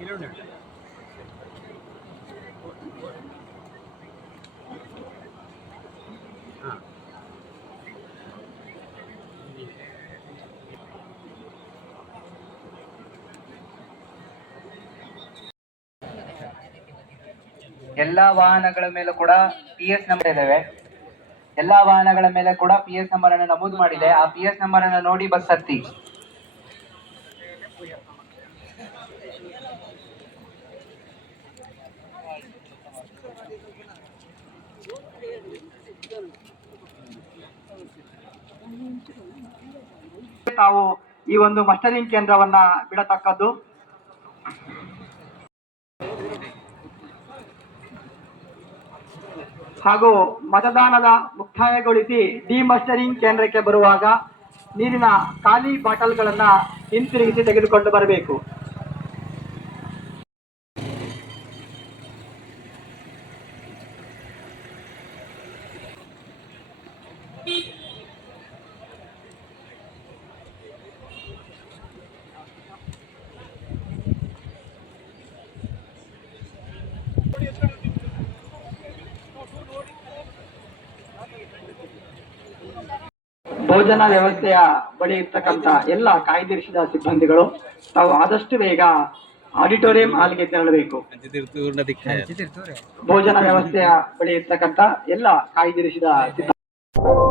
ಎಲ್ಲಾ ವಾಹನಗಳ ಮೇಲೆ ಕೂಡ PS ನಂಬರ್ ಇದಾವೆ. ಎಲ್ಲಾ ವಾಹನಗಳ ಮೇಲೆ ಕೂಡ PS ನಂಬರ್ ಅನ್ನು ನಮೂದು ಮಾಡಿದೆ. ಆ PS ನಂಬರ್ ಅನ್ನು ನೋಡಿ ಬಸ್ ಹತ್ತಿ. ತಾವು ಈ ಒಂದು ಮಸ್ಟರಿಂಗ್ ಕೇಂದ್ರವನ್ನ ಬಿಡತಕ್ಕದ್ದು. ಹಾಗೂ ಮತದಾನದ ಮುಕ್ತಾಯಗೊಳಿಸಿ ಡಿಮಸ್ಟರಿಂಗ್ ಕೇಂದ್ರಕ್ಕೆ ಬರುವಾಗ ನೀರಿನ ಖಾಲಿ ಬಾಟಲ್ಗಳನ್ನ ಹಿಂತಿರುಗಿಸಿ ತೆಗೆದುಕೊಂಡು ಬರಬೇಕು. ಭೋಜನ ವ್ಯವಸ್ಥೆಯ ಬಳಿ ಇರ್ತಕ್ಕಂಥ ಎಲ್ಲ ಕಾಯ್ದಿರಿಸಿದ ಸಿಬ್ಬಂದಿಗಳು ತಾವು ಆದಷ್ಟು ಬೇಗ ಆಡಿಟೋರಿಯಂ ಹಾಲ್ಗೆ ತೆರಳಬೇಕು. ಭೋಜನ ವ್ಯವಸ್ಥೆಯ ಬಳಿ ಇರ್ತಕ್ಕಂಥ ಎಲ್ಲ ಕಾಯ್ದಿರಿಸಿದ ಸಿಬ್ಬಂದಿ